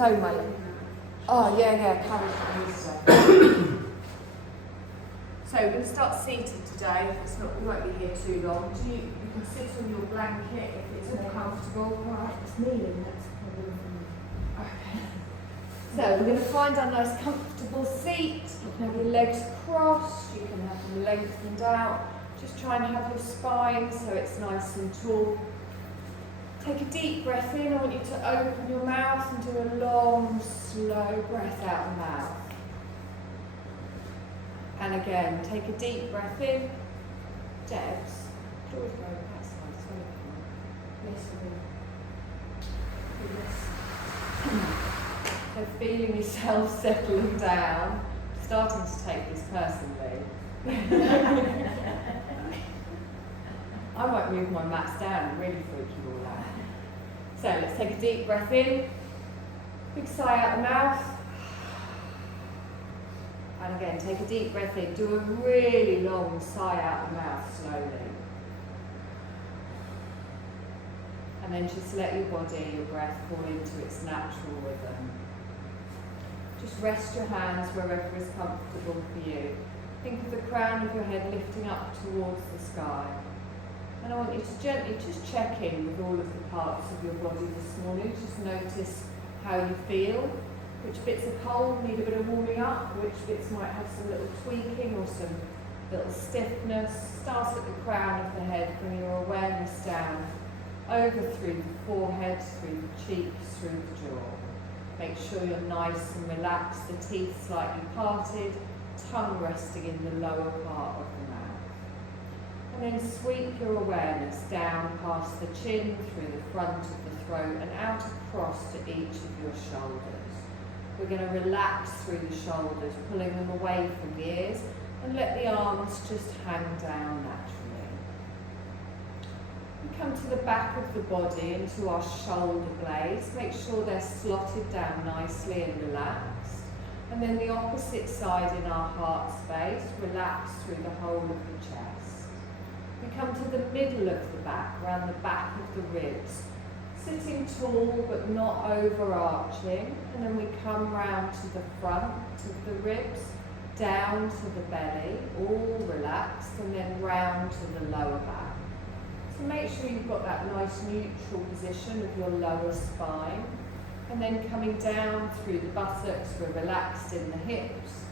So, my love. Oh, yeah, carry. So we're going to start seated today. It's not, we won't be here too long. You can sit on your blanket if it's more comfortable. Right, it's kneeling, that's a problem for me. Okay. So we're going to find a nice comfortable seat. You can have your legs crossed, you can have them lengthened out. Just try and have your spine so it's nice and tall. Take a deep breath in. I want you to open your mouth and do a long, slow breath out the mouth. And again, take a deep breath in. Debs, could always go that side as well. Yes, I will. So feeling yourself settling down, starting to take this personally. I won't move my mats down and really freak you all out. So let's take a deep breath in. Big sigh out the mouth. And again, take a deep breath in. Do a really long sigh out the mouth slowly. And then just let your body, your breath fall into its natural rhythm. Just rest your hands wherever is comfortable for you. Think of the crown of your head lifting up towards the sky. And I want you to gently just check in with all of the parts of your body this morning. Just notice how you feel. Which bits are cold, need a bit of warming up, which bits might have some little tweaking or some little stiffness. Start at the crown of the head, bring your awareness down, over through the forehead, through the cheeks, through the jaw. Make sure you're nice and relaxed, the teeth slightly parted, tongue resting in the lower part of the mouth. And then sweep your awareness down past the chin, through the front of the throat and out across to each of your shoulders. We're going to relax through the shoulders, pulling them away from the ears, and let the arms just hang down naturally. We come to the back of the body and to our shoulder blades. Make sure they're slotted down nicely and relaxed. And then the opposite side in our heart space, relax through the whole of the chest. We come to the middle of the back, around the back of the ribs. Sitting tall but not overarching, and then we come round to the front of the ribs, down to the belly, all relaxed, and then round to the lower back. So make sure you've got that nice neutral position of your lower spine, and then coming down through the buttocks, we're relaxed in the hips,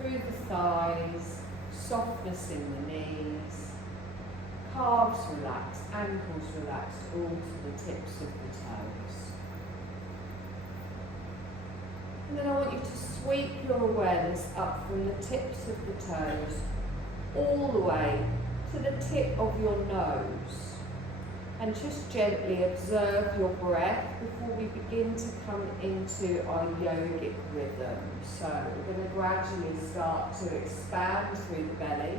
through the thighs, softness in the knees. Calves relaxed, ankles relaxed, all to the tips of the toes. And then I want you to sweep your awareness up from the tips of the toes all the way to the tip of your nose. And just gently observe your breath before we begin to come into our yogic rhythm. So we're going to gradually start to expand through the belly.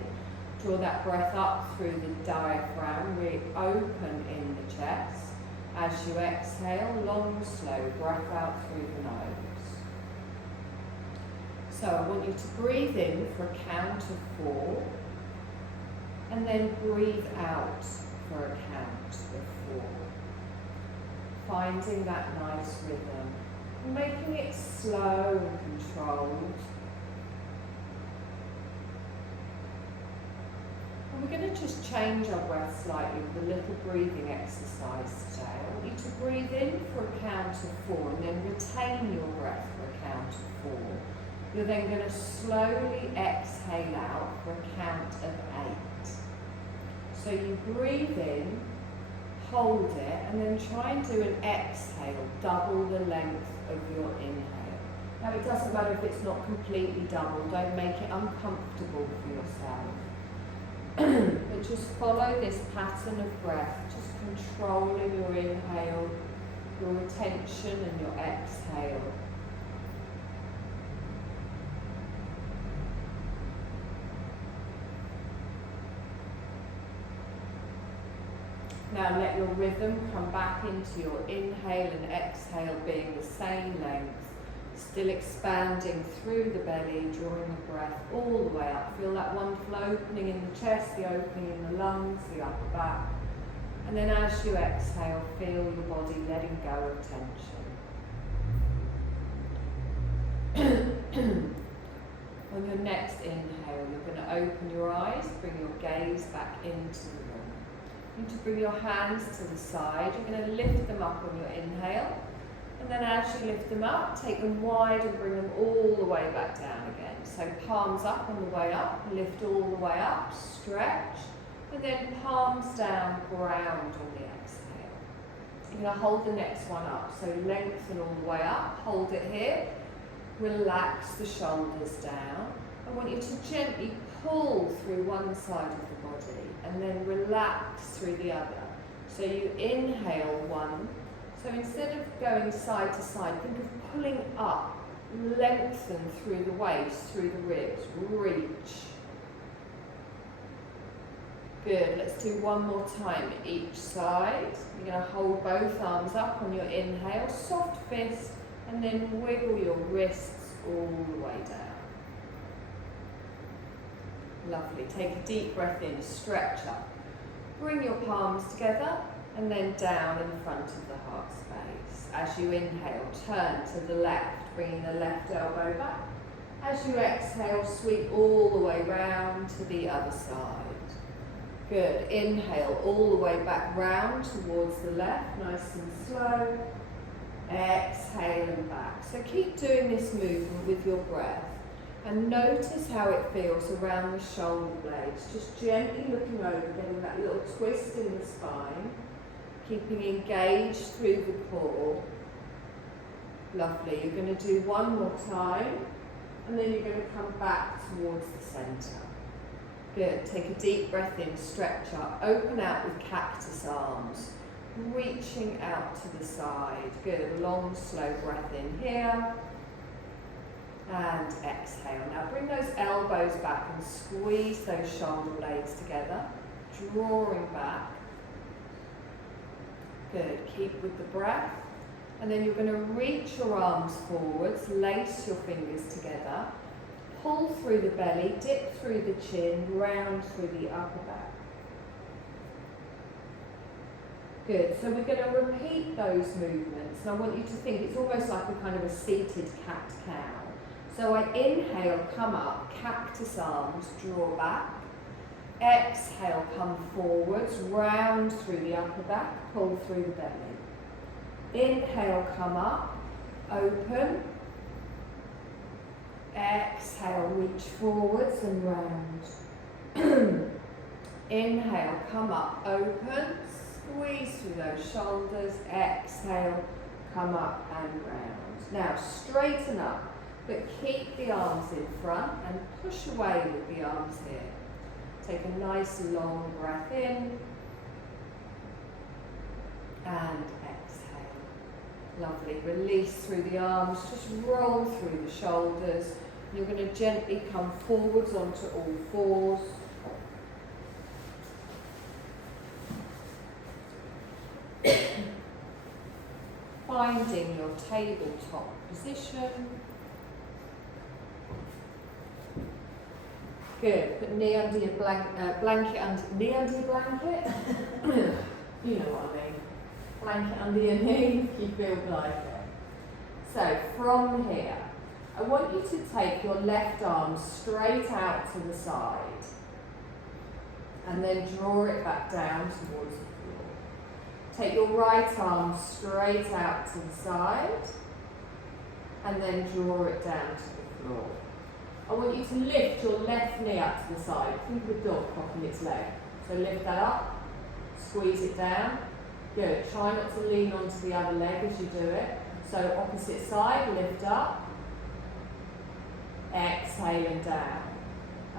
Draw that breath up through the diaphragm, really open in the chest. As you exhale, long, slow breath out through the nose. So I want you to breathe in for a count of 4, and then breathe out for a count of 4. Finding that nice rhythm, and making it slow and controlled. We're going to just change our breath slightly with a little breathing exercise today. I want you to breathe in for a count of 4 and then retain your breath for a count of 4. You're then going to slowly exhale out for a count of 8. So you breathe in, hold it, and then try and do an exhale, double the length of your inhale. Now it doesn't matter if it's not completely double, don't make it uncomfortable for yourself. But just follow this pattern of breath, just controlling your inhale, your retention and your exhale. Now let your rhythm come back into your inhale and exhale being the same length. Still expanding through the belly, drawing the breath all the way up. Feel that wonderful opening in the chest, the opening in the lungs, the upper back. And then as you exhale, feel your body letting go of tension. your next inhale, you're going to open your eyes, bring your gaze back into the room. You need to bring your hands to the side. You're going to lift them up on your inhale. And then as you lift them up, take them wide and bring them all the way back down again. So palms up on the way up, lift all the way up, stretch. And then palms down, ground on the exhale. You're going to hold the next one up. So lengthen all the way up, hold it here. Relax the shoulders down. I want you to gently pull through one side of the body and then relax through the other. So you inhale one. So instead of going side to side, think of pulling up, lengthen through the waist, through the ribs, reach. Good, let's do one more time each side. You're going to hold both arms up on your inhale, soft fist, and then wiggle your wrists all the way down. Lovely, take a deep breath in, stretch up. Bring your palms together and then down in front of the heart space. As you inhale, turn to the left, bringing the left elbow back. As you exhale, sweep all the way round to the other side. Good, inhale all the way back round towards the left, nice and slow. Exhale and back. So keep doing this movement with your breath and notice how it feels around the shoulder blades. Just gently looking over, getting that little twist in the spine. Keeping engaged through the core. Lovely. You're going to do one more time and then you're going to come back towards the centre. Good. Take a deep breath in, stretch up, open out with cactus arms, reaching out to the side. Good. Long, slow breath in here and exhale. Now bring those elbows back and squeeze those shoulder blades together, drawing back. Good, keep with the breath. And then you're going to reach your arms forwards, lace your fingers together, pull through the belly, dip through the chin, round through the upper back. Good, so we're going to repeat those movements. And I want you to think it's almost like a kind of a seated cat-cow. So I inhale, come up, cactus arms, draw back. Exhale, come forwards, round through the upper back, pull through the belly. Inhale, come up, open. Exhale, reach forwards and round. Inhale, come up, open, squeeze through those shoulders. Exhale, come up and round. Now straighten up, but keep the arms in front and push away with the arms here. Take a nice long breath in and exhale. Lovely. Release through the arms, just roll through the shoulders. You're going to gently come forwards onto all fours. Finding your tabletop position. Good. Put knee under your blanket under knee under your blanket. You know what I mean. Blanket under your knee if you feel like it. So from here, I want you to take your left arm straight out to the side and then draw it back down towards the floor. Take your right arm straight out to the side and then draw it down to the floor. I want you to lift your left knee up to the side. Think of a dog propping its leg. So lift that up, squeeze it down. Good. Try not to lean onto the other leg as you do it. So opposite side, lift up. Exhale and down.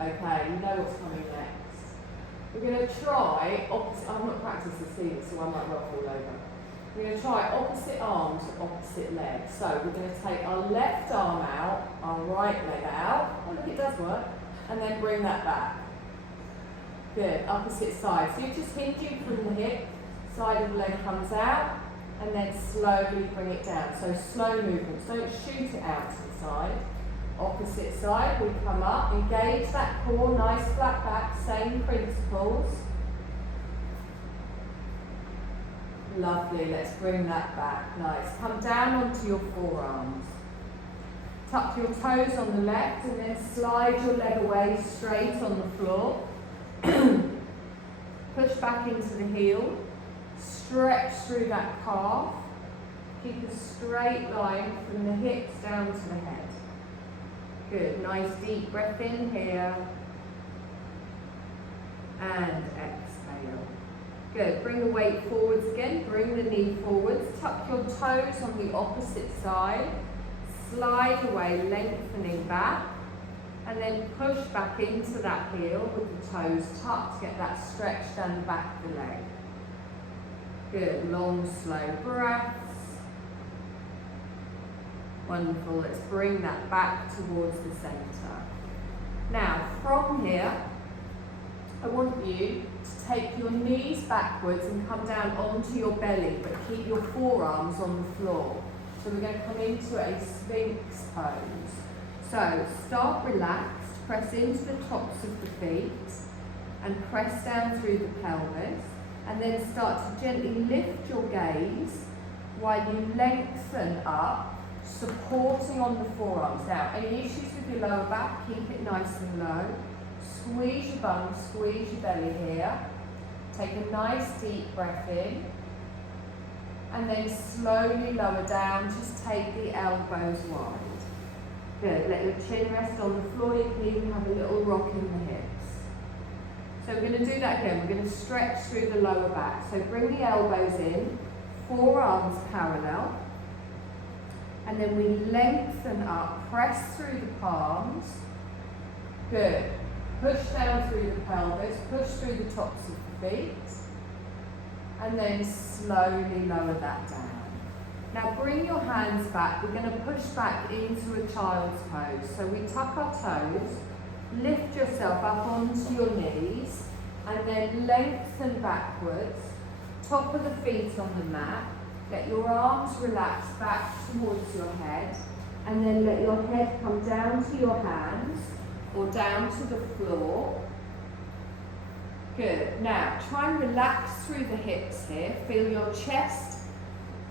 Okay, you know what's coming next. We're going to try opposite. I've not practiced this either, so I might well fall over. We're going to try opposite arms, opposite legs. So we're going to take our left arm out, our right leg out. Oh look, it does work. And then bring that back. Good, opposite side. So you're just hinging from the hip, side of the leg comes out, and then slowly bring it down. So slow movements, don't shoot it out to the side. Opposite side, we come up, engage that core, nice flat back, same principles. Lovely, let's bring that back, nice. Come down onto your forearms. tuck your toes on the left and then slide your leg away straight on the floor. Push back into the heel, stretch through that calf. Keep a straight line from the hips down to the head. Good, nice deep breath in here. And exhale. Good, bring the weight forwards again, bring the knee forwards, tuck your toes on the opposite side, slide away, lengthening back, and then push back into that heel with the toes tucked, get that stretch down the back of the leg. Good, long, slow breaths. Wonderful, let's bring that back towards the centre. Now, from here, I want you to take your knees backwards and come down onto your belly, but keep your forearms on the floor. So we're going to come into a Sphinx pose. So start relaxed, press into the tops of the feet and press down through the pelvis, and then start to gently lift your gaze while you lengthen up, supporting on the forearms. Now, any issues with your lower back, keep it nice and low. Squeeze your bum, squeeze your belly here. Take a nice deep breath in. And then slowly lower down, just take the elbows wide. Good, let your chin rest on the floor, you can even have a little rock in the hips. So we're going to do that again, we're going to stretch through the lower back. So bring the elbows in, forearms parallel. And then we lengthen up, press through the palms. Good. Push down through the pelvis, push through the tops of the feet. And then slowly lower that down. Now bring your hands back. We're going to push back into a child's pose. So we tuck our toes, lift yourself up onto your knees, and then lengthen backwards. Top of the feet on the mat. Let your arms relax back towards your head, and then let your head come down to your hands or down to the floor. Good. Now try and relax through the hips here. Feel your chest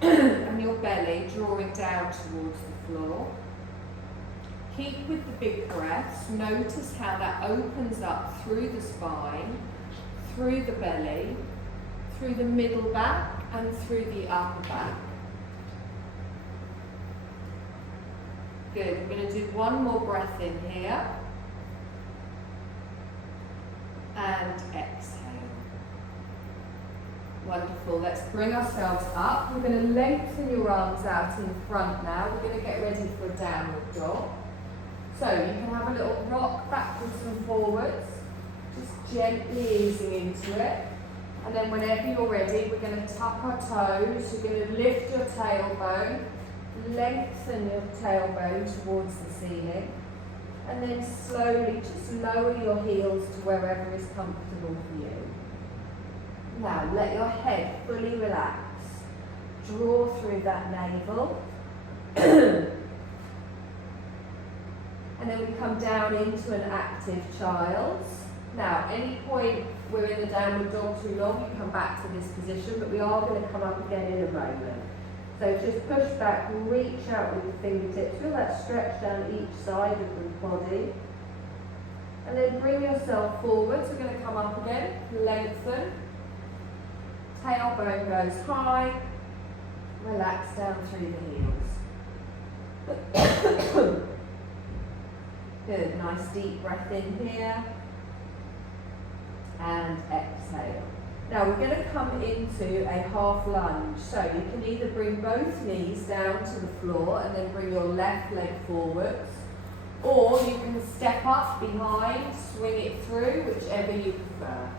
and your belly drawing down towards the floor. Keep with the big breaths. Notice how that opens up through the spine, through the belly, through the middle back and through the upper back. Good. We're going to do one more breath in here. And exhale. Wonderful. Let's bring ourselves up. We're going to lengthen your arms out in front now. We're going to get ready for a downward dog. So you can have a little rock backwards and forwards, just gently easing into it. And then whenever you're ready, we're going to tuck our toes. You're going to lift your tailbone, lengthen your tailbone towards the ceiling. And then slowly just lower your heels to wherever is comfortable for you. Now let your head fully relax. Draw through that navel. And then we come down into an active child's. Now, any point we're in the downward dog too long, you come back to this position, but we are going to come up again in a moment. So just push back, reach out with the fingertips, feel that stretch down each side of the body. And then bring yourself forward, so we're going to come up again, lengthen. Tailbone goes high, relax down through the heels. Good, nice deep breath in here. And exhale. Now we're going to come into a half lunge. So you can either bring both knees down to the floor and then bring your left leg forwards, or you can step up behind, swing it through, whichever you prefer.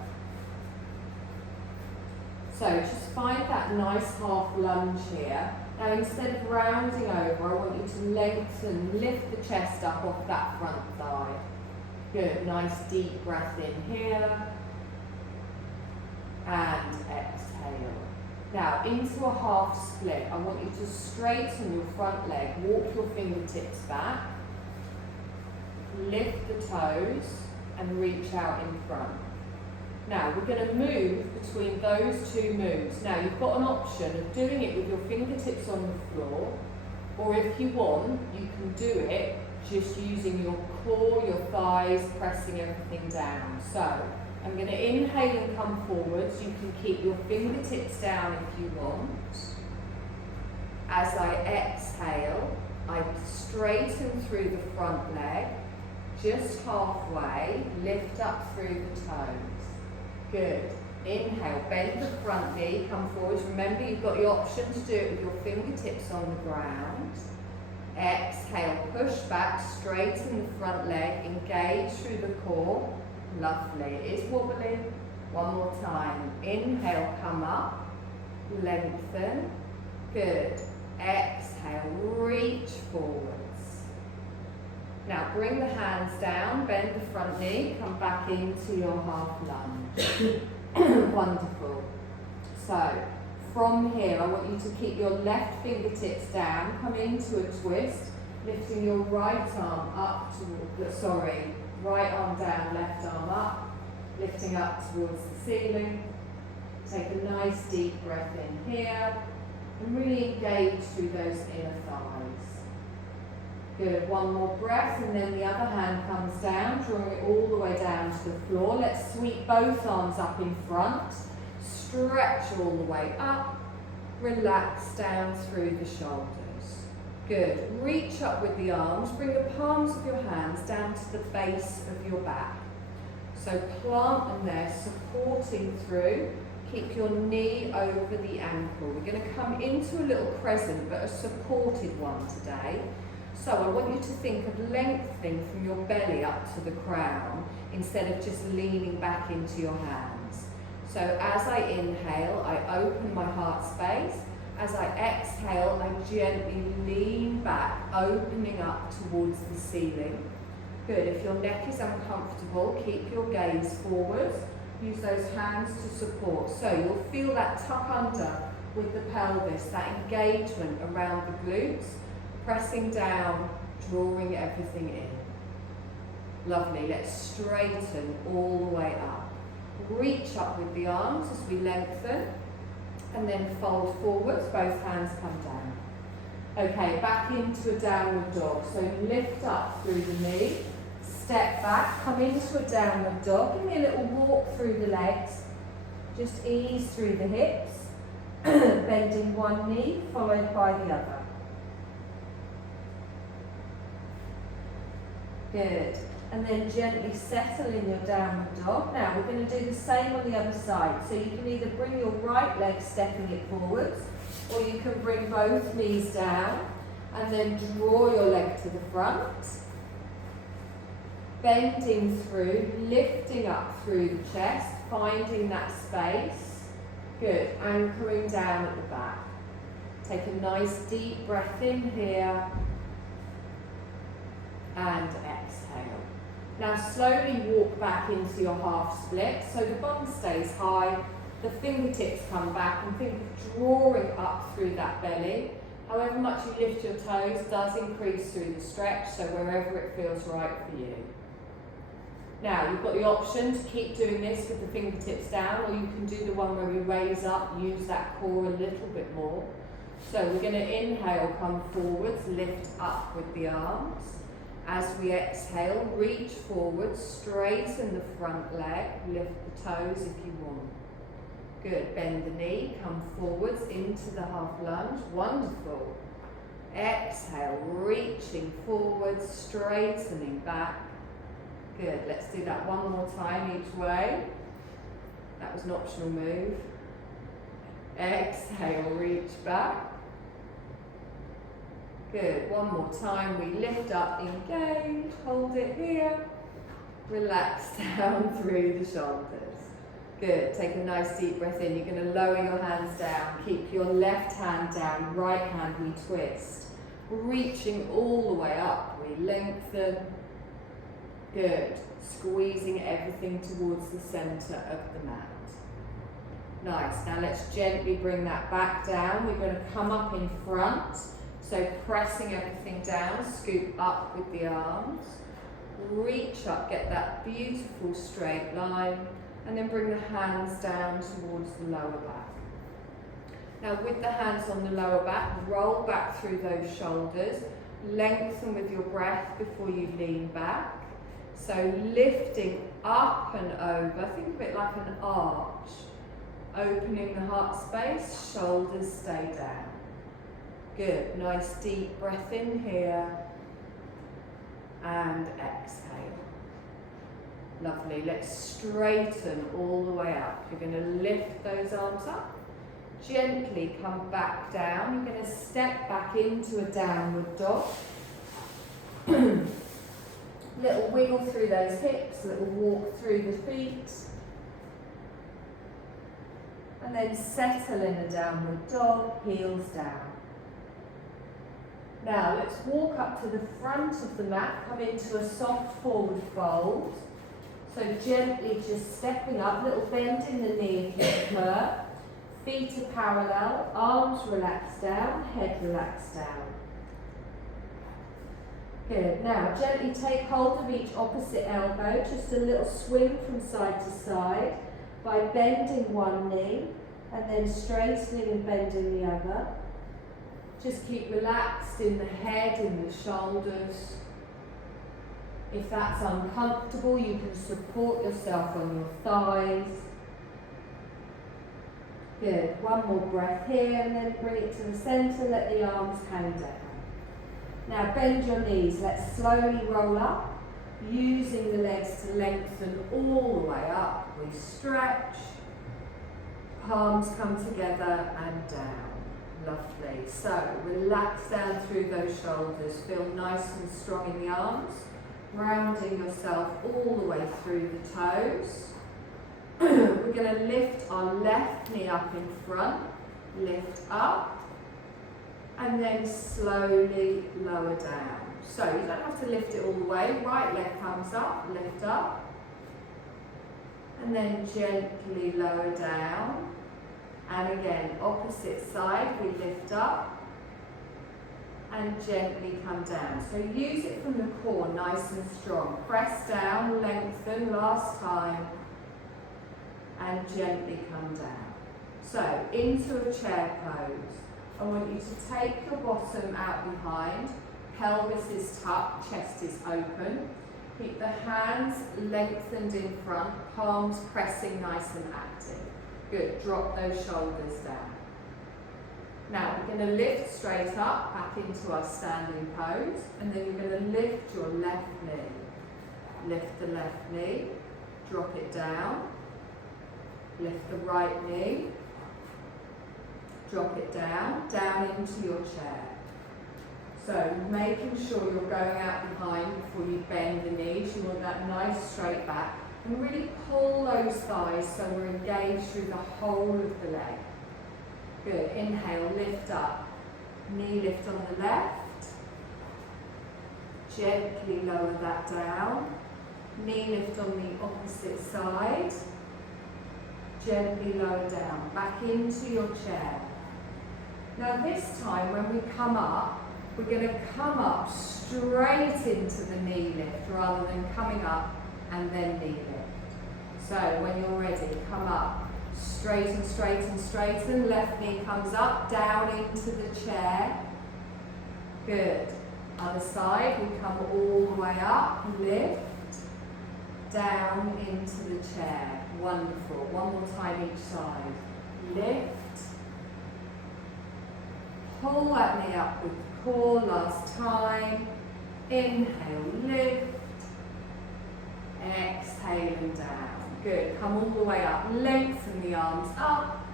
So just find that nice half lunge here. Now instead of rounding over, I want you to lengthen, lift the chest up off that front thigh. Good, nice deep breath in here. And exhale. Now into a half split. I want you to straighten your front leg, walk your fingertips back, lift the toes and reach out in front. Now we're going to move between those two moves. Now you've got an option of doing it with your fingertips on the floor, Or if you want, you can do it just using your core, your thighs, pressing everything down. So I'm going to inhale and come forwards. You can keep your fingertips down if you want. As I exhale, I straighten through the front leg, just halfway, lift up through the toes. Good. Inhale, bend the front knee, come forwards. Remember, you've got the option to do it with your fingertips on the ground. Exhale, push back, straighten the front leg, engage through the core. Lovely. It is wobbly. One more time. Inhale, come up, lengthen. Good. Exhale, reach forwards. Now bring the hands down, bend the front knee, come back into your half lunge. Wonderful. So, from here, I want you to keep your left fingertips down, come into a twist, lifting your right arm up right arm down, left arm up, lifting up towards the ceiling. Take a nice deep breath in here, and really engage through those inner thighs. Good, one more breath, and then the other hand comes down, drawing it all the way down to the floor. Let's sweep both arms up in front, stretch all the way up, relax down through the shoulders. Good, reach up with the arms, bring the palms of your hands down to the base of your back. So plant them there, supporting through. Keep your knee over the ankle. We're going to come into a little crescent, but a supported one today. So I want you to think of lengthening from your belly up to the crown instead of just leaning back into your hands. So as I inhale, I open my heart space. As I exhale, I gently lean back, opening up towards the ceiling. Good. If your neck is uncomfortable, keep your gaze forwards. Use those hands to support. So you'll feel that tuck under with the pelvis, that engagement around the glutes, pressing down, drawing everything in. Lovely. Let's straighten all the way up. Reach up with the arms as we lengthen, and then fold forwards, both hands come down. Okay, back into a downward dog. So lift up through the knee. Step back, come into a downward dog. Give me a little walk through the legs. Just ease through the hips, bending one knee followed by the other. Good. And then gently settle in your downward dog. Now we're going to do the same on the other side. So you can either bring your right leg stepping it forwards, or you can bring both knees down and then draw your leg to the front. Bending through, lifting up through the chest, finding that space. Good, anchoring down at the back. Take a nice deep breath in here and exhale. Now slowly walk back into your half split, so the bum stays high, the fingertips come back, and think of drawing up through that belly. However much you lift your toes does increase through the stretch, so wherever it feels right for you. Now, you've got the option to keep doing this with the fingertips down, or you can do the one where we raise up, use that core a little bit more. So we're going to inhale, come forwards, lift up with the arms. As we exhale, reach forward, straighten the front leg, lift the toes if you want. Good, bend the knee, come forwards into the half lunge, wonderful. Exhale, reaching forwards, straightening back. Good, let's do that one more time each way. That was an optional move. Exhale, reach back. Good, one more time, we lift up, engage, hold it here. Relax down through the shoulders. Good, take a nice deep breath in. You're going to lower your hands down, keep your left hand down, right hand we twist. Reaching all the way up, we lengthen. Good, squeezing everything towards the centre of the mat. Nice, now let's gently bring that back down. We're going to come up in front, so pressing everything down, scoop up with the arms. Reach up, get that beautiful straight line, and then bring the hands down towards the lower back. Now with the hands on the lower back, roll back through those shoulders, lengthen with your breath before you lean back. So lifting up and over, think of it like an arch. Opening the heart space, shoulders stay down. Good, nice deep breath in here and exhale. Lovely, let's straighten all the way up. You're going to lift those arms up, gently come back down. You're going to step back into a downward dog. Little wiggle through those hips, little walk through the feet. And then settle in a downward dog, heels down. Now let's walk up to the front of the mat, come into a soft forward fold. So gently just stepping up, little bend in the knee if you prefer. Feet are parallel, arms relax down, head relax down. Good, now gently take hold of each opposite elbow, just a little swing from side to side by bending one knee and then straightening and bending the other. Just keep relaxed in the head, in the shoulders. If that's uncomfortable, you can support yourself on your thighs. Good, one more breath here and then bring it to the centre, let the arms hang down. Now bend your knees, let's slowly roll up, using the legs to lengthen all the way up. We stretch, palms come together and down. Lovely. So relax down through those shoulders, feel nice and strong in the arms, rounding yourself all the way through the toes. We're going to lift our left knee up in front, lift up, and then slowly lower down. So you don't have to lift it all the way. Right leg comes up, lift up, and then gently lower down. And again, opposite side, we lift up and gently come down. So use it from the core, nice and strong. Press down, lengthen, last time, and gently come down. So into a chair pose. I want you to take your bottom out behind, pelvis is tucked, chest is open. Keep the hands lengthened in front, palms pressing nice and active. Good, drop those shoulders down. Now we're going to lift straight up, back into our standing pose, and then you're going to lift your left knee. Lift the left knee, drop it down. Lift the right knee, drop it down, down into your chair. So making sure you're going out behind before you bend the knees. You want that nice straight back. And really pull those thighs so we're engaged through the whole of the leg. Good, inhale, lift up. Knee lift on the left. Gently lower that down. Knee lift on the opposite side. Gently lower down, back into your chair. Now this time when we come up, we're going to come up straight into the knee lift rather than coming up and then knee lift. So when you're ready, come up, straighten, straighten, straighten. Left knee comes up, down into the chair. Good. Other side, we come all the way up, lift, down into the chair. Wonderful. One more time each side. Lift. Pull that knee up with the core, last time. Inhale, lift. Exhale and down. Good. Come all the way up. Lengthen the arms up.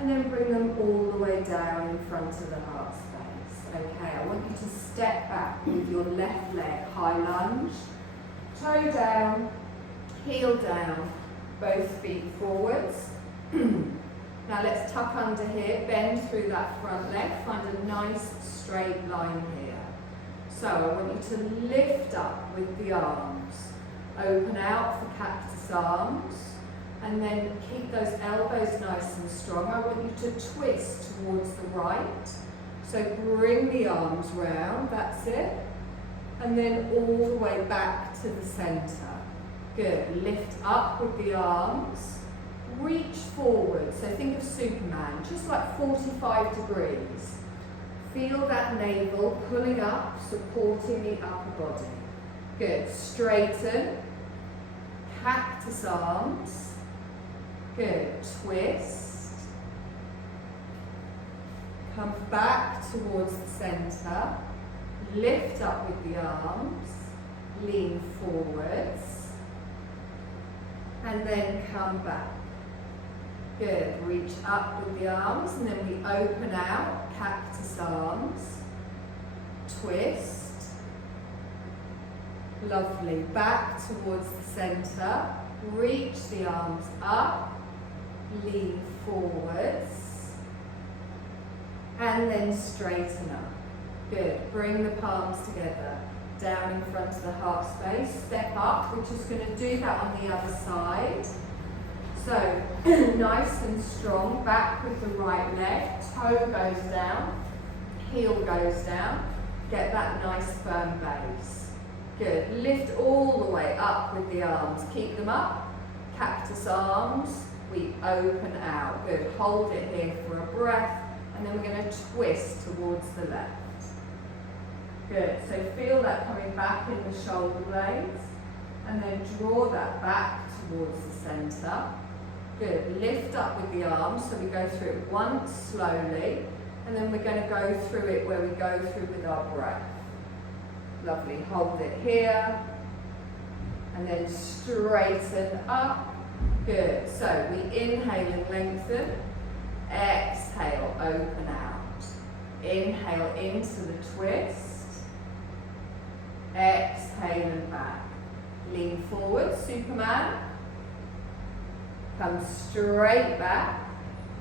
And then bring them all the way down in front of the heart space. Okay, I want you to step back with your left leg. High lunge. Toe down. Heel down. Both feet forwards. Now let's tuck under here, bend through that front leg, find a nice straight line here. So I want you to lift up with the arms, open out for cactus arms, and then keep those elbows nice and strong. I want you to twist towards the right. So bring the arms round, that's it. And then all the way back to the center. Good, lift up with the arms, reach forward. So think of Superman, just like 45 degrees. Feel that navel pulling up, supporting the upper body. Good. Straighten. Cactus arms. Good. Twist. Come back towards the centre. Lift up with the arms. Lean forwards. And then come back. Good. Reach up with the arms and then we open out. Cactus arms. Twist. Lovely. Back towards the centre. Reach the arms up. Lean forwards. And then straighten up. Good. Bring the palms together. Down in front of the heart space. Step up. We're just going to do that on the other side. So, nice and strong, back with the right leg, toe goes down, heel goes down, get that nice firm base. Good, lift all the way up with the arms, keep them up, cactus arms, we open out. Good, hold it here for a breath, and then we're going to twist towards the left. Good, so feel that coming back in the shoulder blades, and then draw that back towards the centre. Good, lift up with the arms, so we go through it once slowly, and then we're going to go through it where we go through with our breath. Lovely, hold it here, and then straighten up. Good, so we inhale and lengthen, exhale, open out. Inhale into the twist, exhale and back. Lean forward, Superman. Come straight back.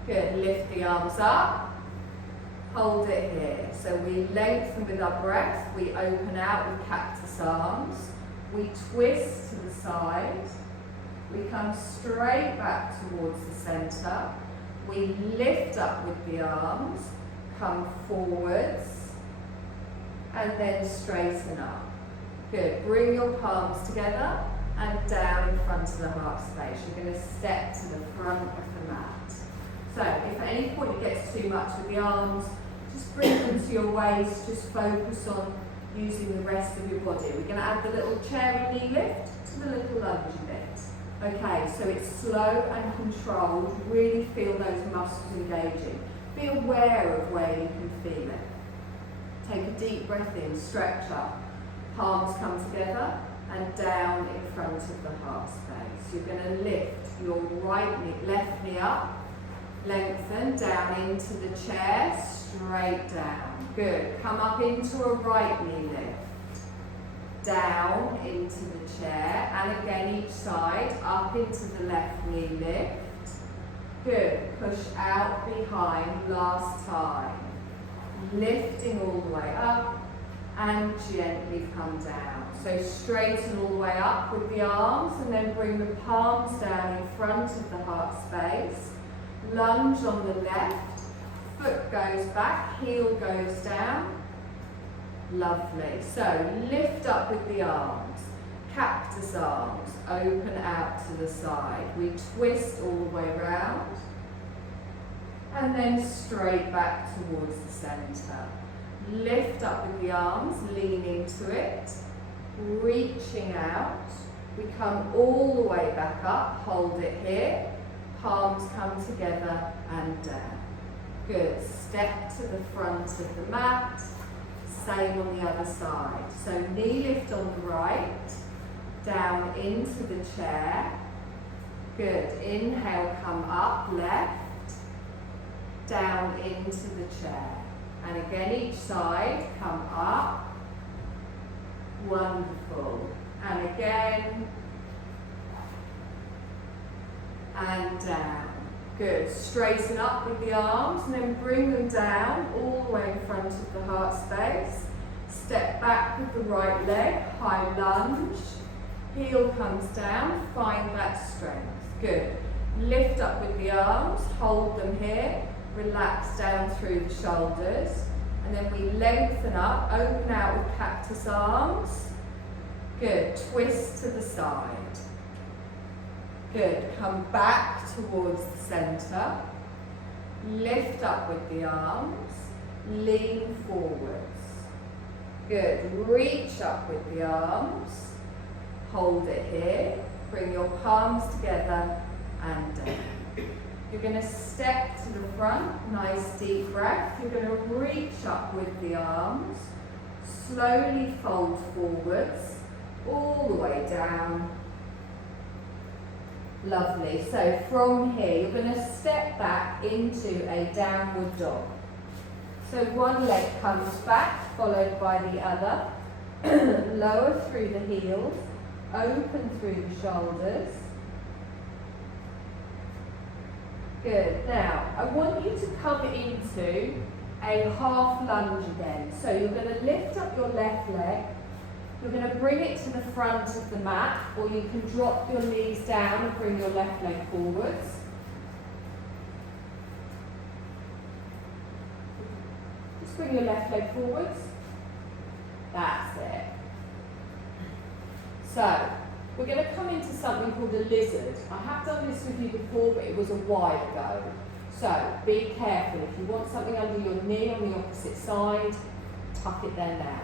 Good, lift the arms up. Hold it here. So we lengthen with our breath. We open out with cactus arms. We twist to the side. We come straight back towards the centre. We lift up with the arms. Come forwards. And then straighten up. Good, bring your palms together. And down in front of the heart space. You're going to step to the front of the mat. So if at any point it gets too much with the arms, just bring them to your waist, just focus on using the rest of your body. We're going to add the little cherry knee lift to the little lunge lift. Okay, so it's slow and controlled. Really feel those muscles engaging. Be aware of where you can feel it. Take a deep breath in, stretch up. Palms come together. And down in front of the heart space. You're going to lift your right knee, left knee up, lengthen down into the chair, straight down. Good. Come up into a right knee lift, down into the chair, and again each side, up into the left knee lift. Good. Push out behind last time. Lifting all the way up and gently come down. So straighten all the way up with the arms and then bring the palms down in front of the heart space. Lunge on the left, foot goes back, heel goes down. Lovely. So lift up with the arms, cactus arms, open out to the side. We twist all the way around and then straight back towards the centre. Lift up with the arms, lean into it. Reaching out, we come all the way back up, hold it here, palms come together and down. Good, step to the front of the mat, same on the other side. So knee lift on the right, down into the chair. Good, inhale, come up, left, down into the chair. And again each side, come up. Wonderful. And again. And down. Good. Straighten up with the arms and then bring them down all the way in front of the heart space. Step back with the right leg, high lunge. Heel comes down, find that strength. Good. Lift up with the arms, hold them here. Relax down through the shoulders. And then we lengthen up, open out with cactus arms. Good, twist to the side. Good. Come back towards the centre. Lift up with the arms. Lean forwards. Good. Reach up with the arms. Hold it here. Bring your palms together and down. You're going to step to the front. Nice deep breath. You're going to reach up with the arms. Slowly fold forwards. All the way down. Lovely. So from here, you're going to step back into a downward dog. So one leg comes back, followed by the other. Lower through the heels, open through the shoulders. Good. Now, I want you to come into a half lunge again. So you're going to lift up your left leg. You're going to bring it to the front of the mat, or you can drop your knees down and bring your left leg forwards. Just bring your left leg forwards. That's it. So, we're going to come into something called a lizard. I have done this with you before, but it was a while ago. So, be careful. If you want something under your knee on the opposite side, tuck it there now.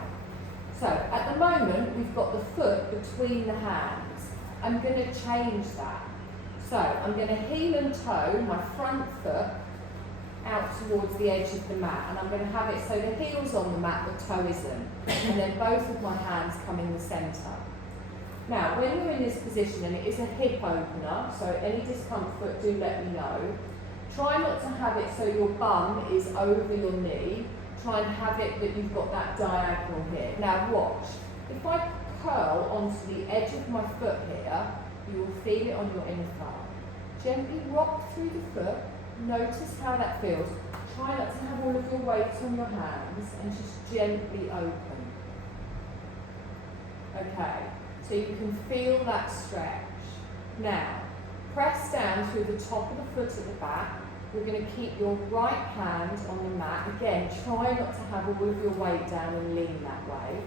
So, at the moment, we've got the foot between the hands. I'm going to change that. So, I'm going to heel and toe my front foot out towards the edge of the mat, and I'm going to have it so the heel's on the mat, the toe isn't, and then both of my hands come in the centre. Now, when you're in this position, and it is a hip opener, so any discomfort, do let me know. Try not to have it so your bum is over your knee. Try and have it that you've got that diagonal here. Now watch. If I curl onto the edge of my foot here, you will feel it on your inner thigh. Gently rock through the foot. Notice how that feels. Try not to have all of your weight on your hands and just gently open. Okay, so you can feel that stretch. Now, press down through the top of the foot at the back. You're going to keep your right hand on the mat. Again, try not to have all of your weight down and lean that way.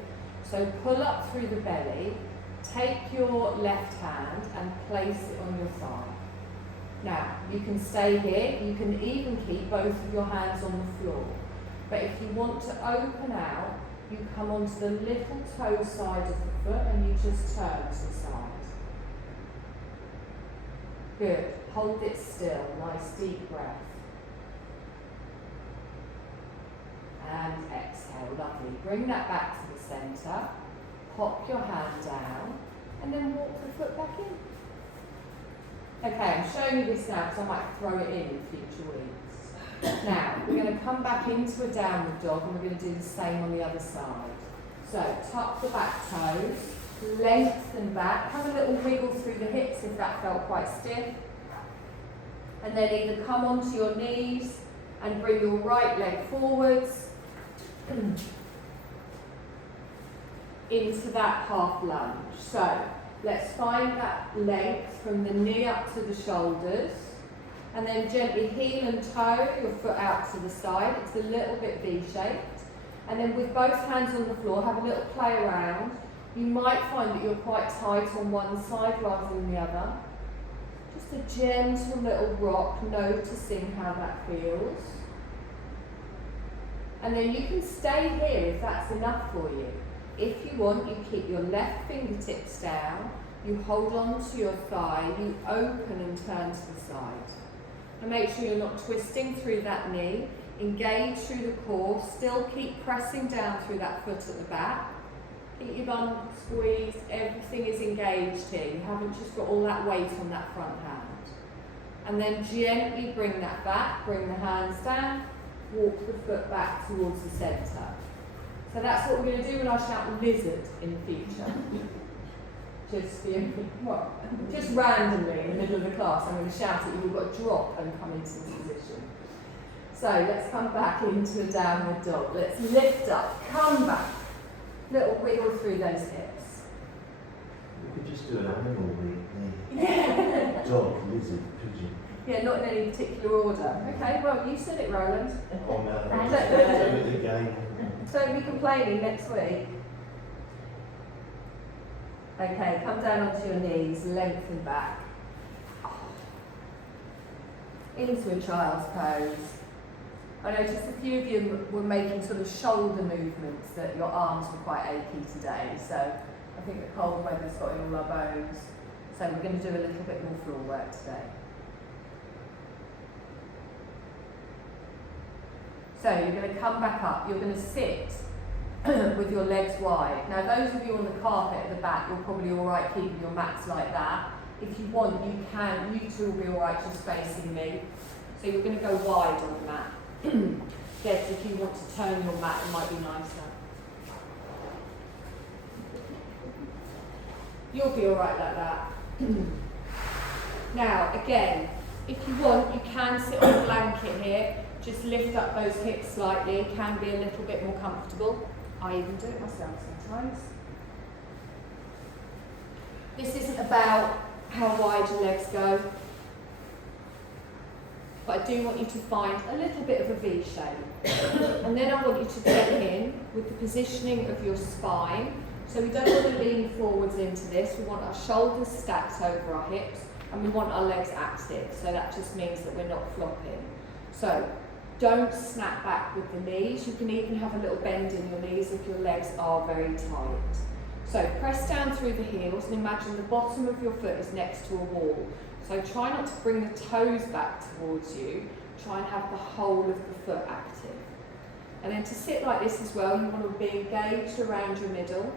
So pull up through the belly, take your left hand and place it on your thigh. Now, you can stay here, you can even keep both of your hands on the floor. But if you want to open out, you come onto the little toe side of the foot and you just turn to the side. Good. Hold it still. Nice deep breath. And exhale. Lovely. Bring that back to the centre. Pop your hand down and then walk the foot back in. Okay, I'm showing you this now because I might throw it in future weeks. Now, we're going to come back into a downward dog and we're going to do the same on the other side. So, tuck the back toes, lengthen back, have a little wiggle through the hips if that felt quite stiff. And then either come onto your knees and bring your right leg forwards into that half lunge. So, let's find that length from the knee up to the shoulders. And then gently heel and toe your foot out to the side. It's a little bit V-shaped. And then with both hands on the floor, have a little play around. You might find that you're quite tight on one side rather than the other. Just a gentle little rock, noticing how that feels. And then you can stay here if that's enough for you. If you want, you keep your left fingertips down, you hold on to your thigh, you open and turn to the side. And make sure you're not twisting through that knee. Engage through the core, still keep pressing down through that foot at the back. Keep your bum squeezed, everything is engaged here. You haven't just got all that weight on that front hand. And then gently bring that back, bring the hands down, walk the foot back towards the centre. So that's what we're going to do when I shout lizard in the future. Just randomly in the middle of the class, I'm going to shout at you, we've got to drop and come into this position. So let's come back into a downward dog. Let's lift up, come back. Little wiggle through those hips. We could just do an animal week. Yeah. Dog, lizard, pigeon. Yeah, not in any particular order. Okay, well, you said it, Roland. Oh no, I'll just do it again. Don't be complaining next week. Okay, come down onto your knees, lengthen back. into a child's pose. I noticed a few of you were making sort of shoulder movements, that your arms were quite achy today, so I think the cold weather's got in all our bones. So we're going to do a little bit more floor work today. So you're going to come back up, you're going to sit with your legs wide. Now those of you on the carpet at the back, you're probably alright keeping your mats like that. If you want, you can, you two will be alright just facing me. So you're going to go wide on the mat. Yes, if you want to turn your mat, it might be nicer. You'll be alright like that. Now, again, if you want, you can sit on a blanket here. Just lift up those hips slightly. It can be a little bit more comfortable. I even do it myself sometimes. This isn't about how wide your legs go, but I do want you to find a little bit of a V shape. And then I want you to get in with the positioning of your spine. So we don't want to lean forwards into this. We want our shoulders stacked over our hips, and we want our legs active. So that just means that we're not flopping. So don't snap back with the knees. You can even have a little bend in your knees if your legs are very tight. So press down through the heels and imagine the bottom of your foot is next to a wall. So try not to bring the toes back towards you. Try and have the whole of the foot active. And then to sit like this as well, you want to be engaged around your middle.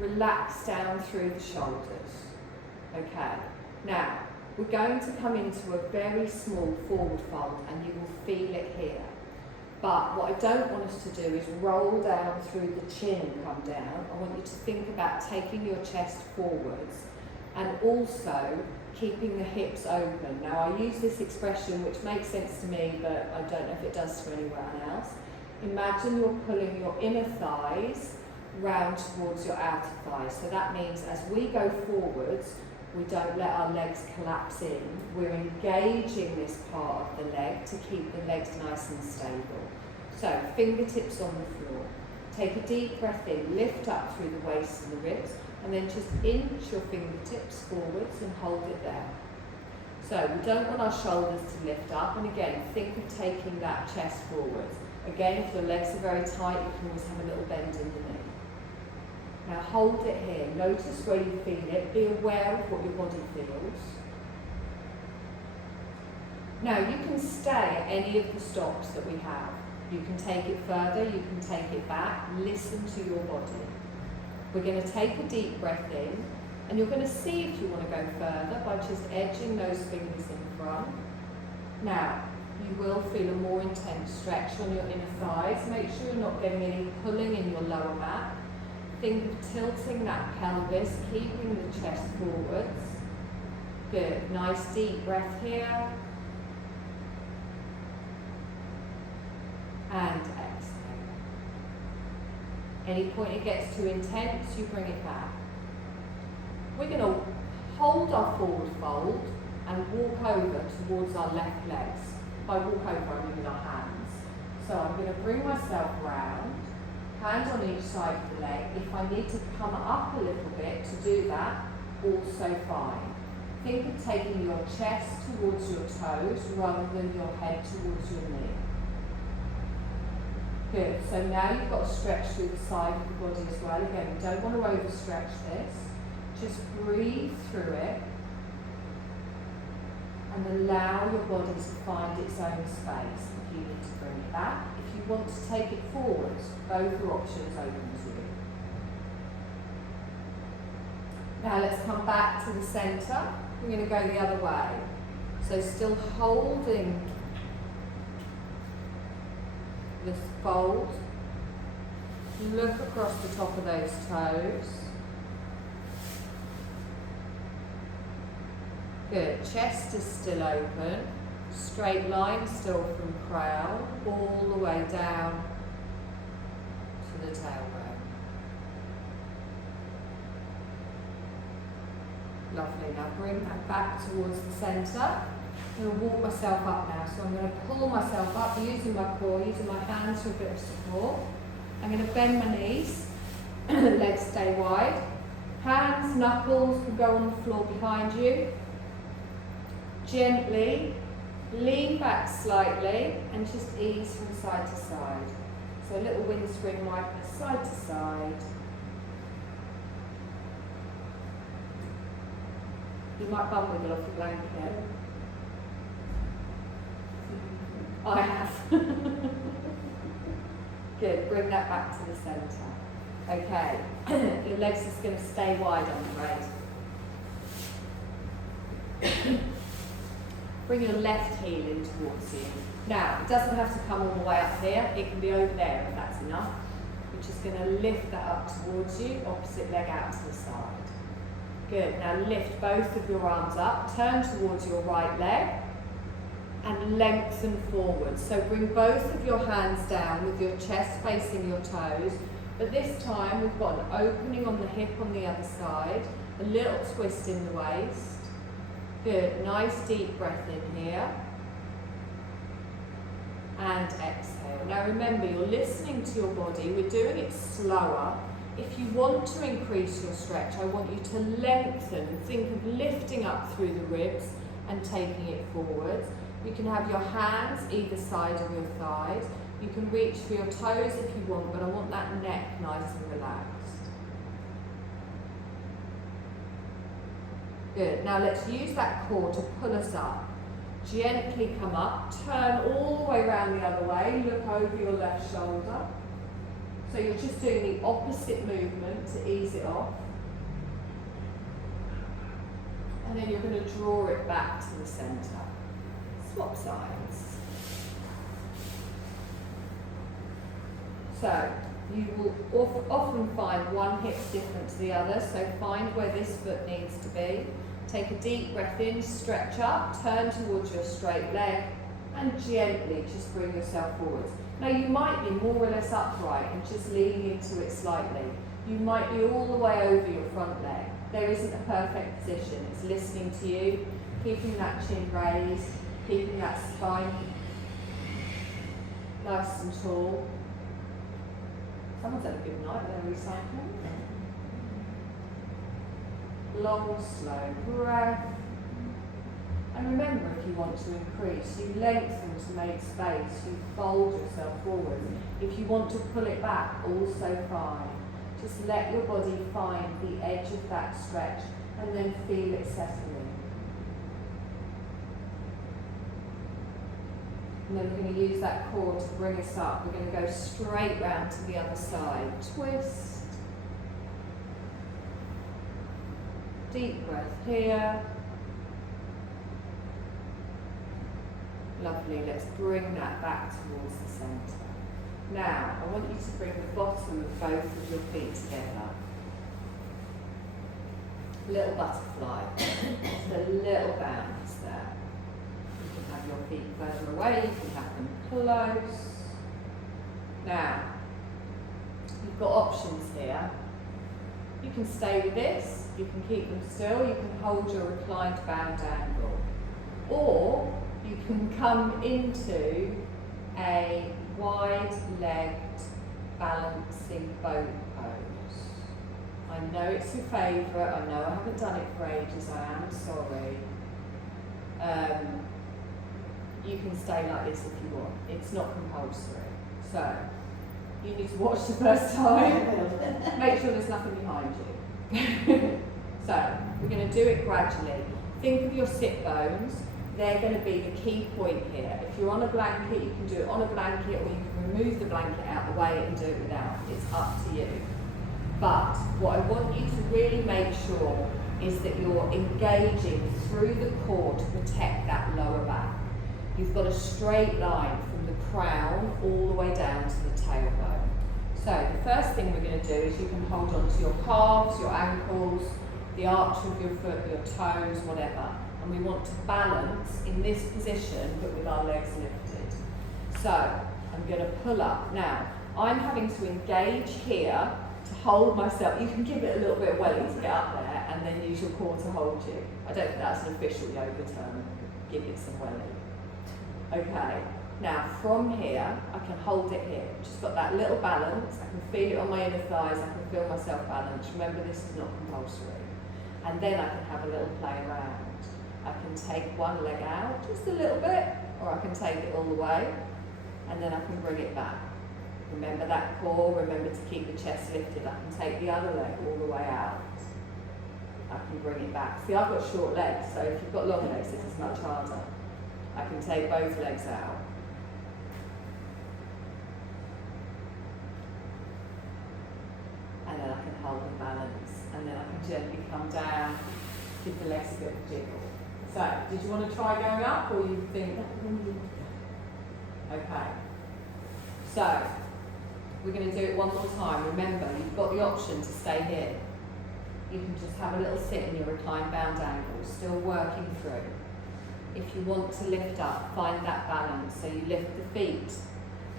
Relax down through the shoulders. Okay. Now, we're going to come into a very small forward fold and you will feel it here. But what I don't want us to do is roll down through the chin and come down. I want you to think about taking your chest forwards and also keeping the hips open. Now, I use this expression which makes sense to me, but I don't know if it does to anyone else. Imagine you're pulling your inner thighs round towards your outer thighs. So that means as we go forwards, we don't let our legs collapse in. We're engaging this part of the leg to keep the legs nice and stable. So fingertips on the floor. Take a deep breath in, lift up through the waist and the ribs, and then just inch your fingertips forwards and hold it there. So we don't want our shoulders to lift up, and again, think of taking that chest forwards. Again, if your legs are very tight, you can always have a little bend in the knee. Now hold it here, notice where you feel it, be aware of what your body feels. Now you can stay at any of the stops that we have. You can take it further, you can take it back, listen to your body. We're going to take a deep breath in, and you're going to see if you want to go further by just edging those fingers in front. Now, you will feel a more intense stretch on your inner thighs. Make sure you're not getting any pulling in your lower back. Think of tilting that pelvis, keeping the chest forwards. Good. Nice deep breath here. And exhale. Any point it gets too intense, you bring it back. We're going to hold our forward fold and walk over towards our left legs. By walk over, I mean with our hands. So I'm going to bring myself round. Hand on each side of the leg. If I need to come up a little bit to do that, also fine. Think of taking your chest towards your toes rather than your head towards your knee. Good. So now you've got to stretch through the side of the body as well. Again, we don't want to overstretch this. Just breathe through it and allow your body to find its own space. If you need to bring it back, if you want to take it forwards, both are options open to you. Now let's come back to the centre. We're going to go the other way. So still holding this fold. Look across the top of those toes. Good. Chest is still open. Straight line still from crown all the way down to the tailbone. Lovely. Now bring that back towards the centre. I'm going to walk myself up now. So I'm going to pull myself up using my core, using my hands for a bit of support. I'm going to bend my knees. Legs stay wide. Hands, knuckles can go on the floor behind you. Gently Lean back slightly and just ease from side to side. So a little windscreen wiper side to side. You might bum wiggle off your blanket. I have. Good, bring that back to the centre. Okay, your legs are going to stay wide, I'm afraid. Bring your left heel in towards you. Now, it doesn't have to come all the way up here, it can be over there if that's enough. You're just going to lift that up towards you, opposite leg out to the side. Good, now lift both of your arms up, turn towards your right leg and lengthen forward. So bring both of your hands down with your chest facing your toes, but this time we've got an opening on the hip on the other side, a little twist in the waist. Good, nice deep breath in here. And exhale. Now remember, you're listening to your body, we're doing it slower. If you want to increase your stretch, I want you to lengthen. Think of lifting up through the ribs and taking it forwards. You can have your hands either side of your thighs. You can reach for your toes if you want, but I want that neck nice and relaxed. Good. Now let's use that core to pull us up. Gently come up, turn all the way around the other way, look over your left shoulder. So you're just doing the opposite movement to ease it off. And then you're going to draw it back to the centre. Swap sides. So you will often find one hip different to the other, so find where this foot needs to be. Take a deep breath in, stretch up, turn towards your straight leg, and gently just bring yourself forwards. Now you might be more or less upright and just leaning into it slightly. You might be all the way over your front leg. There isn't a perfect position. It's listening to you, keeping that chin raised, keeping that spine nice and tall. Someone's had a good night, they're recycling. Long, slow breath. And remember, if you want to increase, you lengthen to make space, you fold yourself forward. If you want to pull it back, also fine. Just let your body find the edge of that stretch and then feel it settling. And then we're going to use that core to bring us up. We're going to go straight round to the other side. Twist. Deep breath here. Lovely, let's bring that back towards the centre. Now, I want you to bring the bottom of both of your feet together. Little butterfly, just a little bounce there. You can have your feet further away, you can have them close. Now, you've got options here. You can stay with this, you can keep them still, you can hold your reclined bound angle. Or you can come into a wide-legged balancing boat pose. I know it's your favourite, I know I haven't done it for ages, I am sorry. You can stay like this if you want, it's not compulsory. So, you need to watch the first time, make sure there's nothing behind you. So, we're going to do it gradually. Think of your sit bones. They're going to be the key point here. If you're on a blanket, you can do it on a blanket, or you can remove the blanket out of the way and do it without. It's up to you. But what I want you to really make sure is that you're engaging through the core to protect that lower back. You've got a straight line from the crown all the way down to the tailbone. So the first thing we're going to do is you can hold on to your calves, your ankles, the arch of your foot, your toes, whatever. And we want to balance in this position, but with our legs lifted. So I'm going to pull up. Now, I'm having to engage here to hold myself. You can give it a little bit of welly to get up there and then use your core to hold you. I don't think that's an official yoga term. Give it some welly. Okay, now from here, I can hold it here. Just got that little balance. I can feel it on my inner thighs. I can feel myself balanced. Remember, this is not compulsory. And then I can have a little play around. I can take one leg out just a little bit, or I can take it all the way, and then I can bring it back. Remember that core, remember to keep the chest lifted. I can take the other leg all the way out. I can bring it back. See, I've got short legs, so if you've got long legs, this is much harder. I can take both legs out. And then I can hold the balance, and then I can gently come down, give the legs a bit of a jiggle. So, did you want to try going up, or you think? Okay. So, we're going to do it one more time. Remember, you've got the option to stay here. You can just have a little sit in your reclined bound angle, still working through. If you want to lift up, find that balance. So you lift the feet,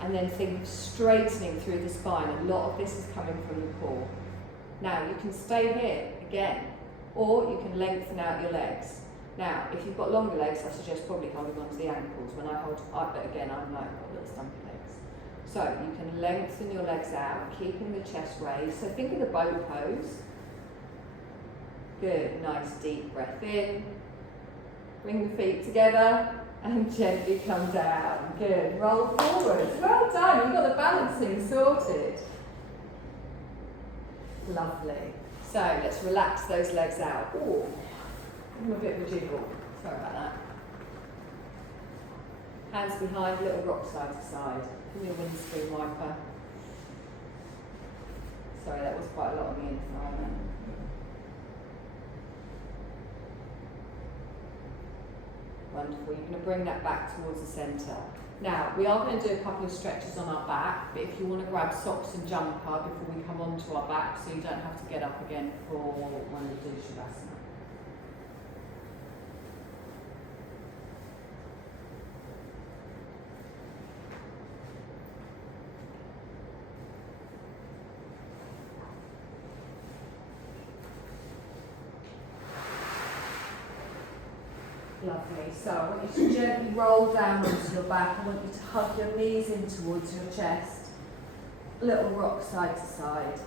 and then think of straightening through the spine. A lot of this is coming from the core. Now, you can stay here again, or you can lengthen out your legs. Now, if you've got longer legs, I suggest probably holding onto the ankles. When I hold up, but again, I'm like, I've got little stumpy legs. So you can lengthen your legs out, keeping the chest raised. So think of the boat pose. Good, nice deep breath in. Bring the feet together and gently come down. Good, roll forwards. Well done, you've got the balancing sorted. Lovely. So let's relax those legs out. Ooh, give them a bit of a jiggle. Sorry about that. Hands behind, little rock side to side. Give me a windscreen wiper. Sorry, that was quite a lot on the inside then. Wonderful. You're going to bring that back towards the centre. Now, we are going to do a couple of stretches on our back, but if you want to grab socks and jumper before we come onto our back, so you don't have to get up again for when we do Shavasana. Lovely. So I want you to gently roll down onto your back. I want you to hug your knees in towards your chest. Little rock side to side.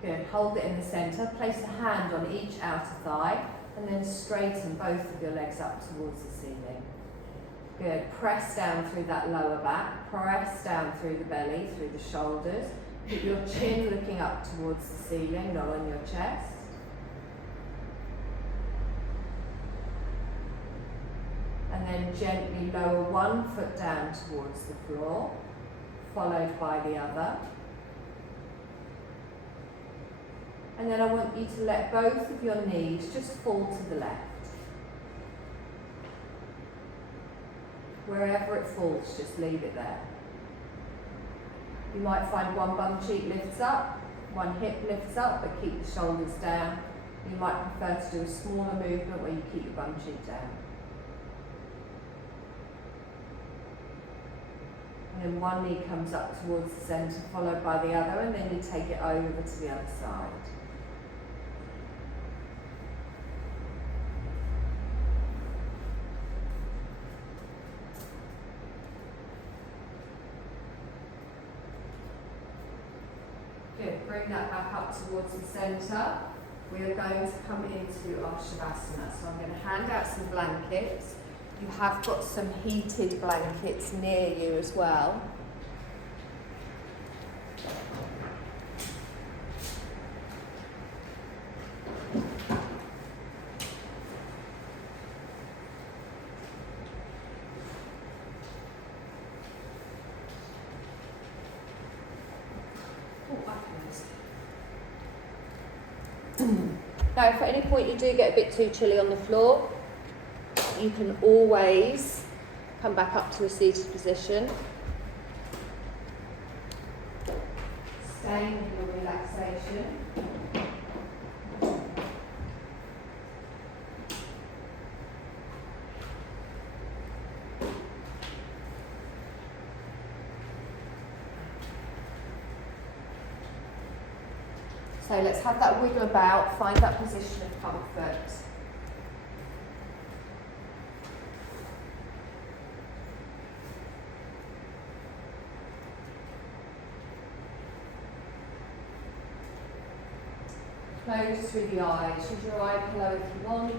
Good. Hold it in the centre. Place a hand on each outer thigh and then straighten both of your legs up towards the ceiling. Good. Press down through that lower back. Press down through the belly, through the shoulders. Keep your chin looking up towards the ceiling, not on your chest. And then gently lower one foot down towards the floor, followed by the other. And then I want you to let both of your knees just fall to the left. Wherever it falls, just leave it there. You might find one bum cheek lifts up, one hip lifts up, but keep the shoulders down. You might prefer to do a smaller movement where you keep your bum cheek down. And then one knee comes up towards the centre, followed by the other, and then you take it over to the other side. Good, bring that back up towards the centre. We are going to come into our Shavasana. So I'm going to hand out some blankets. You have got some heated blankets near you as well. Now, if at any point you do get a bit too chilly on the floor, you can always come back up to a seated position. Staying with your relaxation. So let's have that wiggle about, find that position of comfort. Close through the eyes. Use your eye pillow if you want.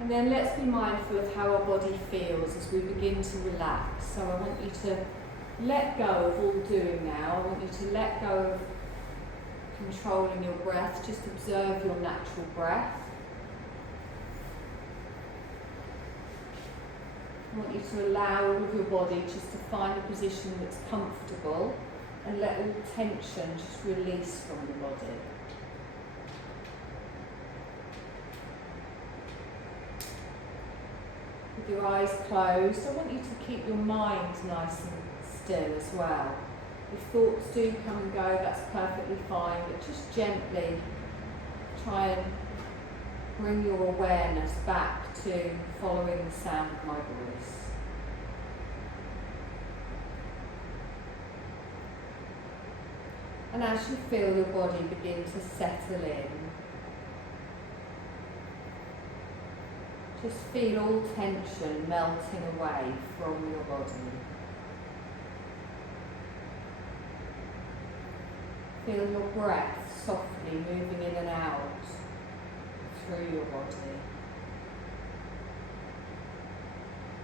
And then let's be mindful of how our body feels as we begin to relax. So I want you to let go of all doing now. I want you to let go of controlling your breath. Just observe your natural breath. I want you to allow all of your body just to find a position that's comfortable and let all tension just release from the body. With your eyes closed, I want you to keep your mind nice and still as well. If thoughts do come and go, that's perfectly fine, but just gently try and bring your awareness back to following the sound of my voice. And as you feel your body begin to settle in, just feel all tension melting away from your body. Feel your breath softly moving in and out through your body.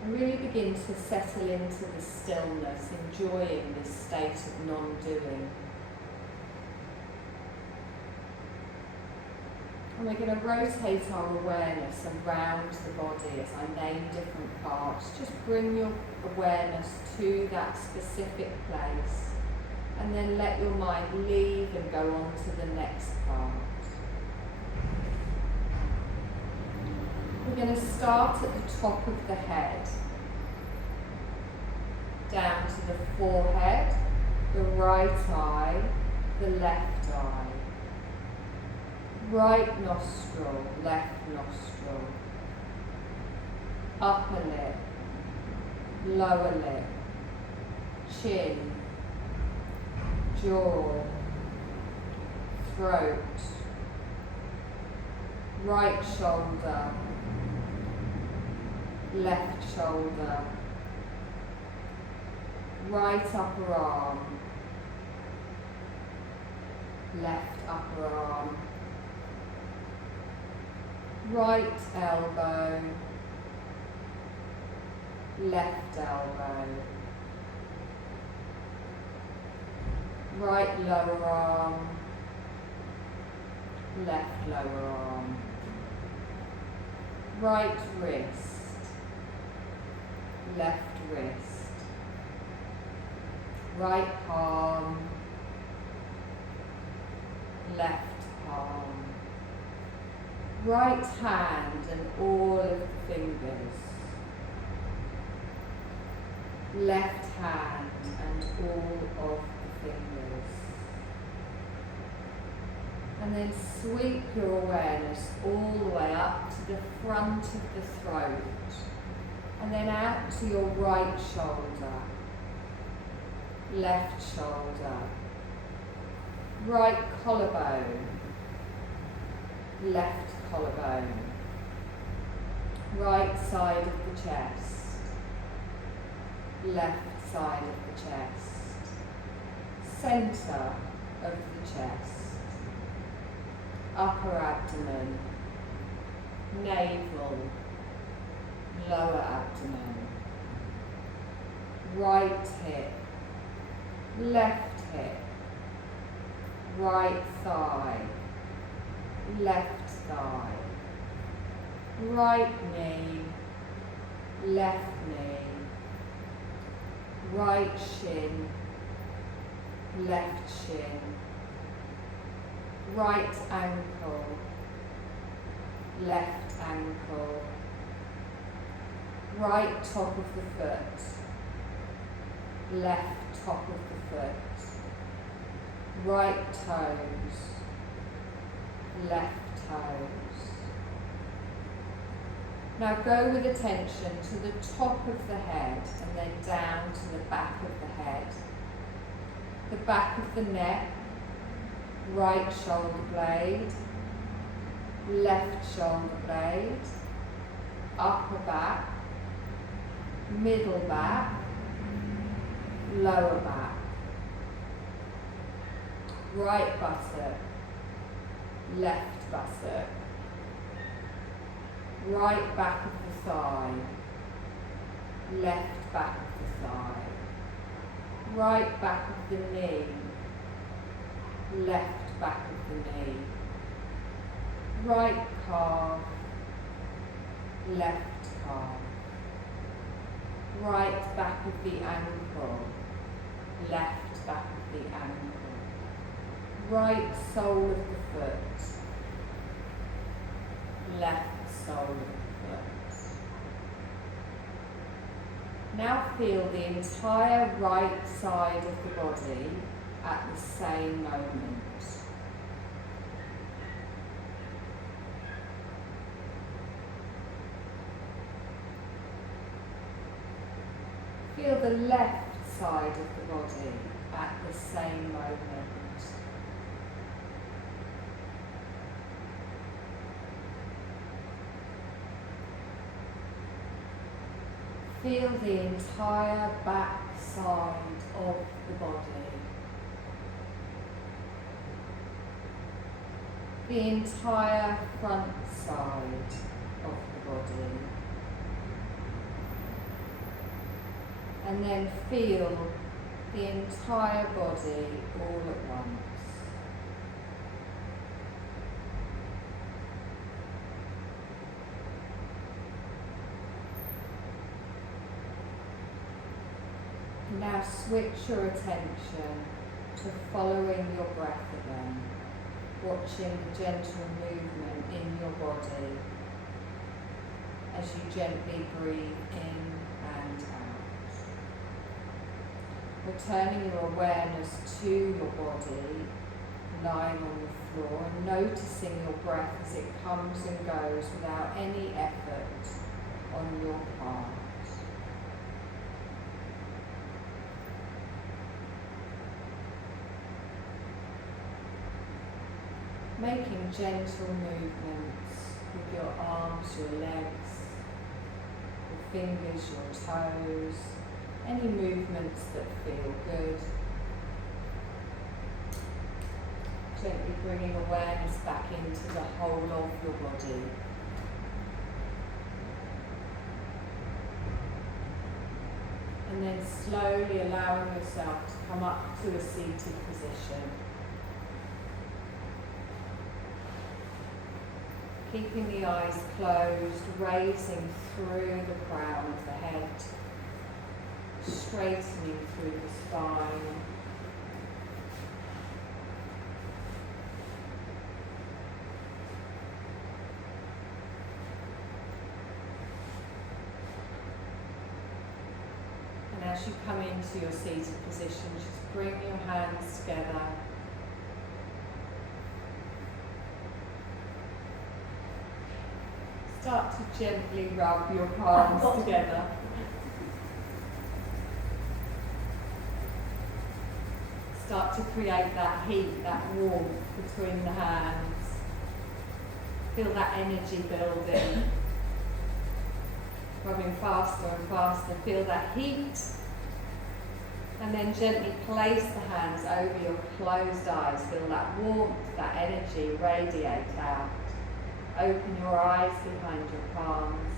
And really begin to settle into the stillness, enjoying this state of non-doing. And we're going to rotate our awareness around the body as I name different parts. Just bring your awareness to that specific place and then let your mind leave and go on to the next part. We're going to start at the top of the head, down to the forehead, the right eye, the left eye. Right nostril, left nostril, upper lip, lower lip, chin, jaw, throat, right shoulder, left shoulder, right upper arm, left upper arm, right elbow, left elbow, right lower arm, left lower arm, right wrist, left wrist, right palm, left palm, right hand and all of the fingers, left hand and all of the fingers. And then sweep your awareness all the way up to the front of the throat and then out to your right shoulder, left shoulder, right collarbone, left collarbone, right side of the chest, left side of the chest, centre of the chest, upper abdomen, navel, lower abdomen, right hip, left hip, right thigh, left thigh, right knee, left knee, right shin, left shin, right ankle, left ankle, right top of the foot, left top of the foot, right toes, left toes. Now go with attention to the top of the head and then down to the back of the head, the back of the neck, right shoulder blade, left shoulder blade, upper back, middle back, lower back, right buttock, left buttock, right back of the thigh, left back of the thigh, right back of the knee, left back of the knee, right calf, left calf, right back of the ankle, left back of the ankle, right sole of the foot, left sole of the foot. Now feel the entire right side of the body at the same moment. Feel the left side of the body at the same moment. Feel the entire back side of the body. The entire front side of the body. And then feel the entire body all at once. Now switch your attention to following your breath again, watching the gentle movement in your body as you gently breathe in and out. Returning your awareness to your body, lying on the floor, and noticing your breath as it comes and goes without any effort on your part. Making gentle movements with your arms, your legs, your fingers, your toes, any movements that feel good. Gently bringing awareness back into the whole of your body. And then slowly allowing yourself to come up to a seated position. Keeping the eyes closed, raising through the crown of the head, straightening through the spine. And as you come into your seated position, just bring your hands together. Start to gently rub your palms together. Start to create that heat, that warmth between the hands. Feel that energy building. Rubbing faster and faster. Feel that heat. And then gently place the hands over your closed eyes. Feel that warmth, that energy radiate out. Open your eyes behind your palms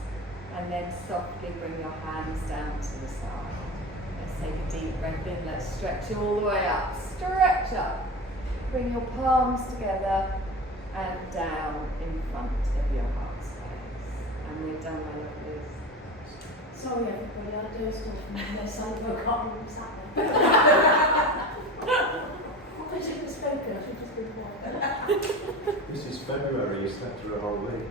and then softly bring your hands down to the side. Let's take a deep breath in. Let's stretch all the way up. Stretch up. Bring your palms together and down in front of your heart space. And we're done, my lovelies. Sorry everybody, I dozed off from this, I forgot what was happening. I should have spoken, I should just be quiet. This is February, you slept through a whole week.